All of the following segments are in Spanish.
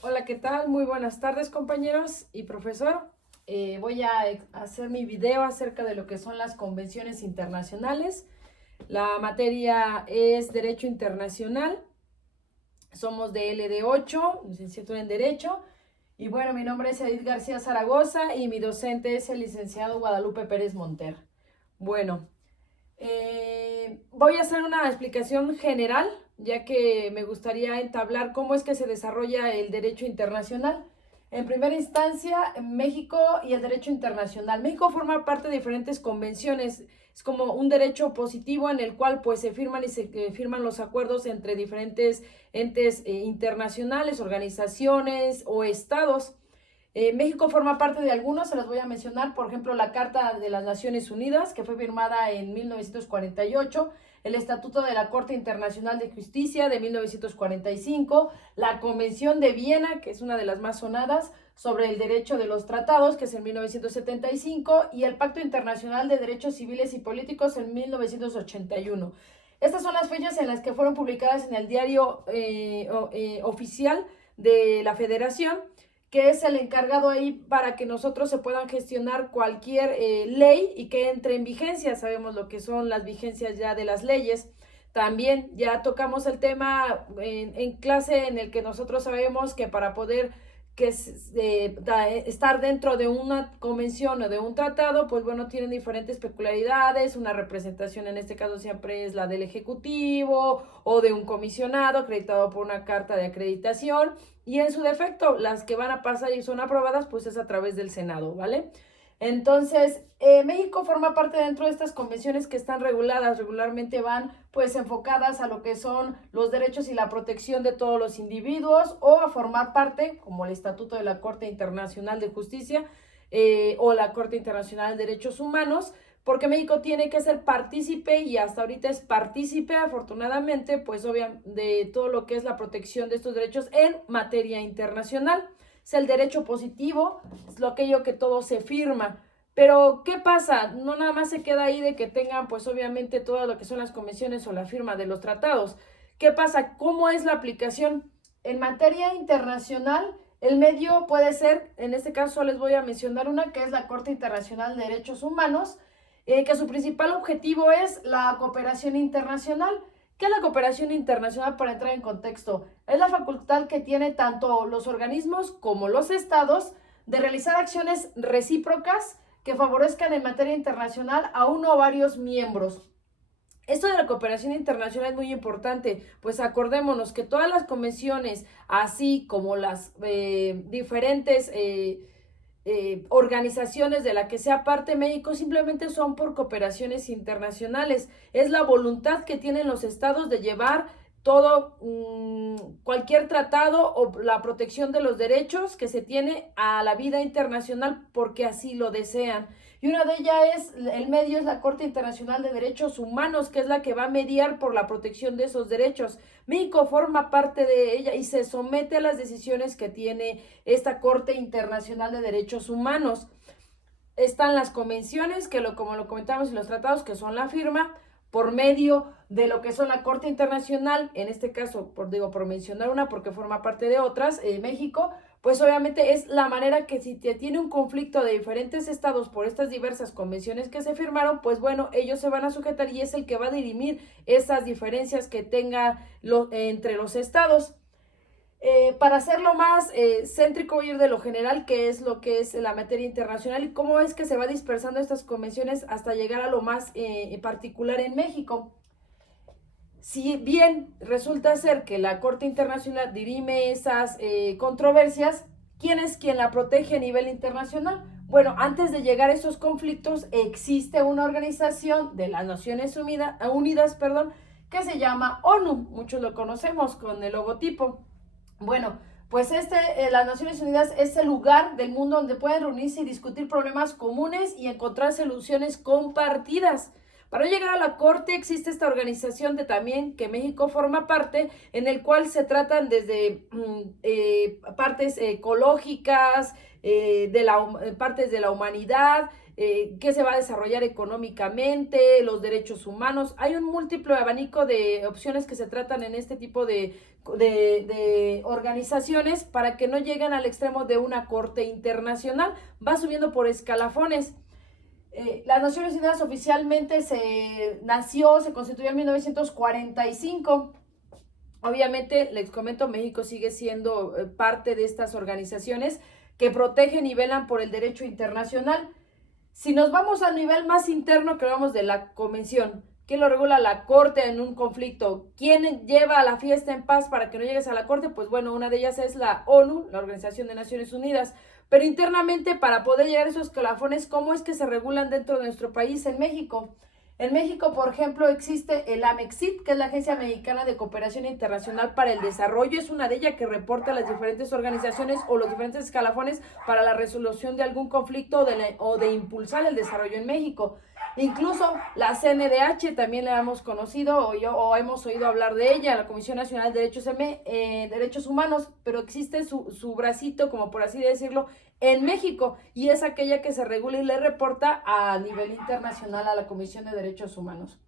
Hola, ¿qué tal? Muy buenas tardes, compañeros y profesor. Voy a hacer mi video acerca de lo que son las convenciones internacionales. La materia es Derecho Internacional. Somos de LD8, licenciatura en Derecho. Y bueno, mi nombre es Edith García Zaragoza y mi docente es el licenciado Guadalupe Pérez Monter. Bueno, voy a hacer una explicación general, ya que me gustaría entablar cómo es que se desarrolla el derecho internacional. En primera instancia, México y el derecho internacional. México forma parte de diferentes convenciones. Es como un derecho positivo en el cual pues se firman y se firman los acuerdos entre diferentes entes internacionales, organizaciones o estados. México forma parte de algunos, se los voy a mencionar, por ejemplo, la Carta de las Naciones Unidas, que fue firmada en 1948, el Estatuto de la Corte Internacional de Justicia de 1945, la Convención de Viena, que es una de las más sonadas, sobre el derecho de los tratados, que es en 1975, y el Pacto Internacional de Derechos Civiles y Políticos en 1981. Estas son las fechas en las que fueron publicadas en el diario oficial de la Federación, que es el encargado ahí para que nosotros se puedan gestionar cualquier ley y que entre en vigencia. Sabemos lo que son las vigencias ya de las leyes. También ya tocamos el tema en clase en el que nosotros sabemos que para poder estar dentro de una convención o de un tratado, pues bueno, tienen diferentes peculiaridades. Una representación en este caso siempre es la del ejecutivo o de un comisionado acreditado por una carta de acreditación, y en su defecto las que van a pasar y son aprobadas pues es a través del Senado, ¿vale? Entonces, México forma parte dentro de estas convenciones que están reguladas, regularmente van pues enfocadas a lo que son los derechos y la protección de todos los individuos, o a formar parte, como el Estatuto de la Corte Internacional de Justicia o la Corte Internacional de Derechos Humanos, porque México tiene que ser partícipe y hasta ahorita es partícipe, afortunadamente, pues obviamente, de todo lo que es la protección de estos derechos en materia internacional. Es el derecho positivo, es lo aquello que todo se firma. Pero, ¿qué pasa? No nada más se queda ahí de que tengan, pues obviamente, todo lo que son las convenciones o la firma de los tratados. ¿Qué pasa? ¿Cómo es la aplicación? En materia internacional, el medio puede ser, en este caso les voy a mencionar una, que es la Corte Internacional de Derechos Humanos, que su principal objetivo es la cooperación internacional. ¿Qué es la cooperación internacional? Para entrar en contexto, es la facultad que tiene tanto los organismos como los estados de realizar acciones recíprocas que favorezcan en materia internacional a uno o varios miembros. Esto de la cooperación internacional es muy importante, pues acordémonos que todas las convenciones, así como las diferentes organizaciones de la que sea parte México, simplemente son por cooperaciones internacionales. Es la voluntad que tienen los estados de llevar todo, cualquier tratado o la protección de los derechos que se tiene a la vida internacional porque así lo desean. Y una de ellas es, el medio es la Corte Internacional de Derechos Humanos, que es la que va a mediar por la protección de esos derechos. México forma parte de ella y se somete a las decisiones que tiene esta Corte Internacional de Derechos Humanos. Están las convenciones, que como lo comentamos, y los tratados, que son la firma por medio de lo que son la Corte Internacional, en este caso, por mencionar una, porque forma parte de otras, México, pues obviamente es la manera que si te tiene un conflicto de diferentes estados por estas diversas convenciones que se firmaron, pues bueno, ellos se van a sujetar y es el que va a dirimir esas diferencias que tenga entre los estados. Para hacerlo más céntrico, voy a ir de lo general, que es lo que es la materia internacional y cómo es que se va dispersando estas convenciones hasta llegar a lo más particular en México. Si bien resulta ser que la Corte Internacional dirime esas controversias, ¿quién es quien la protege a nivel internacional? Bueno, antes de llegar a esos conflictos, existe una organización de las Naciones Unidas, que se llama ONU. Muchos lo conocemos con el logotipo. Bueno, pues las Naciones Unidas es el lugar del mundo donde pueden reunirse y discutir problemas comunes y encontrar soluciones compartidas. Para llegar a la Corte existe esta organización de también que México forma parte, en el cual se tratan desde partes ecológicas, partes de la humanidad, qué se va a desarrollar económicamente, los derechos humanos. Hay un múltiplo abanico de opciones que se tratan en este tipo de organizaciones para que no lleguen al extremo de una corte internacional. Va subiendo por escalafones. Las Naciones Unidas oficialmente se constituyó en 1945. Obviamente, les comento, México sigue siendo parte de estas organizaciones que protegen y velan por el derecho internacional. Si nos vamos al nivel más interno, que hablamos de la convención, ¿quién lo regula? La corte en un conflicto. ¿Quién lleva a la fiesta en paz para que no llegues a la corte? Pues bueno, una de ellas es la ONU, la Organización de Naciones Unidas. Pero internamente, para poder llegar a esos escalafones, ¿cómo es que se regulan dentro de nuestro país en México? En México, por ejemplo, existe el AMEXIT, que es la Agencia Mexicana de Cooperación Internacional para el Desarrollo. Es una de ellas que reporta a las diferentes organizaciones o los diferentes escalafones para la resolución de algún conflicto o de impulsar el desarrollo en México. Incluso la CNDH también la hemos conocido o hemos oído hablar de ella, la Comisión Nacional de Derechos Humanos, pero existe su bracito, como por así decirlo, en México, y es aquella que se regula y le reporta a nivel internacional a la Comisión de Derechos Humanos.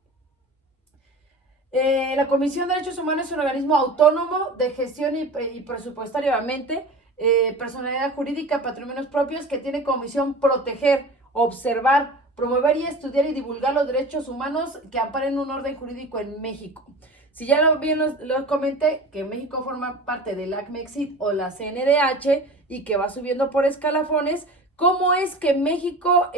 La Comisión de Derechos Humanos es un organismo autónomo de gestión y presupuestariamente, personalidad jurídica, patrimonios propios, que tiene como misión proteger, observar, promover y estudiar y divulgar los derechos humanos que amparen un orden jurídico en México. Si ya bien lo comenté, que México forma parte del ACMEXIT o la CNDH y que va subiendo por escalafones, ¿cómo es que México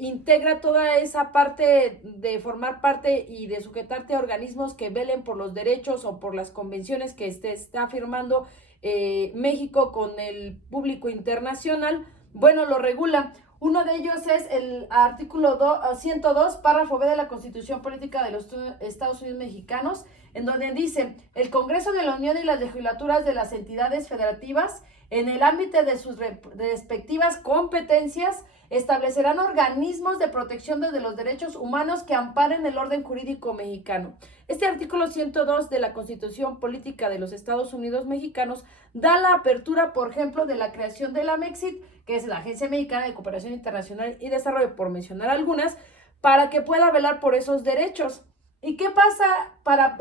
integra toda esa parte de formar parte y de sujetarte a organismos que velen por los derechos o por las convenciones que está firmando México con el público internacional? Bueno, lo regula. Uno de ellos es el artículo 102, párrafo B de la Constitución Política de los Estados Unidos Mexicanos, en donde dice: el Congreso de la Unión y las legislaturas de las entidades federativas, en el ámbito de sus respectivas competencias, establecerán organismos de protección de los derechos humanos que amparen el orden jurídico mexicano. Este artículo 102 de la Constitución Política de los Estados Unidos Mexicanos da la apertura, por ejemplo, de la creación de la AMEXIT, que es la Agencia Mexicana de Cooperación Internacional y Desarrollo, por mencionar algunas, para que pueda velar por esos derechos. ¿Y qué pasa para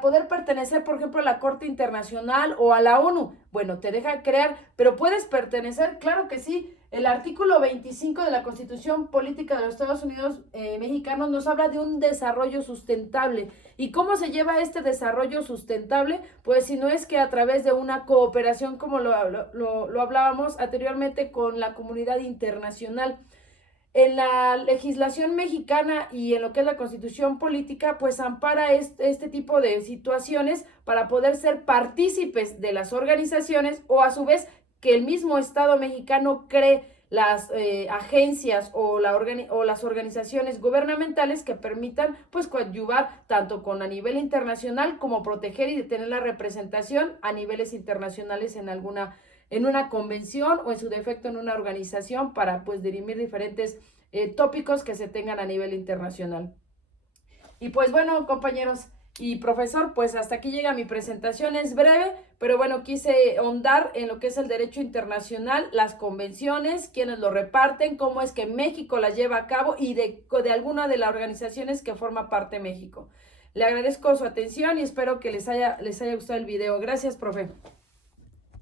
poder pertenecer, por ejemplo, a la Corte Internacional o a la ONU? Bueno, te deja crear, pero ¿puedes pertenecer? Claro que sí. El artículo 25 de la Constitución Política de los Estados Unidos Mexicanos nos habla de un desarrollo sustentable. ¿Y cómo se lleva este desarrollo sustentable? Pues si no es que a través de una cooperación, como lo hablábamos anteriormente, con la comunidad internacional. En la legislación mexicana y en lo que es la Constitución Política, pues ampara este tipo de situaciones para poder ser partícipes de las organizaciones, o a su vez que el mismo Estado mexicano cree las agencias o las organizaciones gubernamentales que permitan pues coadyuvar tanto a nivel internacional como proteger y tener la representación a niveles internacionales en una convención o en su defecto en una organización para pues dirimir diferentes tópicos que se tengan a nivel internacional. Y pues bueno, compañeros y profesor, pues hasta aquí llega mi presentación. Es breve, pero bueno, quise ahondar en lo que es el derecho internacional, las convenciones, quiénes lo reparten, cómo es que México las lleva a cabo y de alguna de las organizaciones que forma parte México. Le agradezco su atención y espero que les haya gustado el video. Gracias, profe.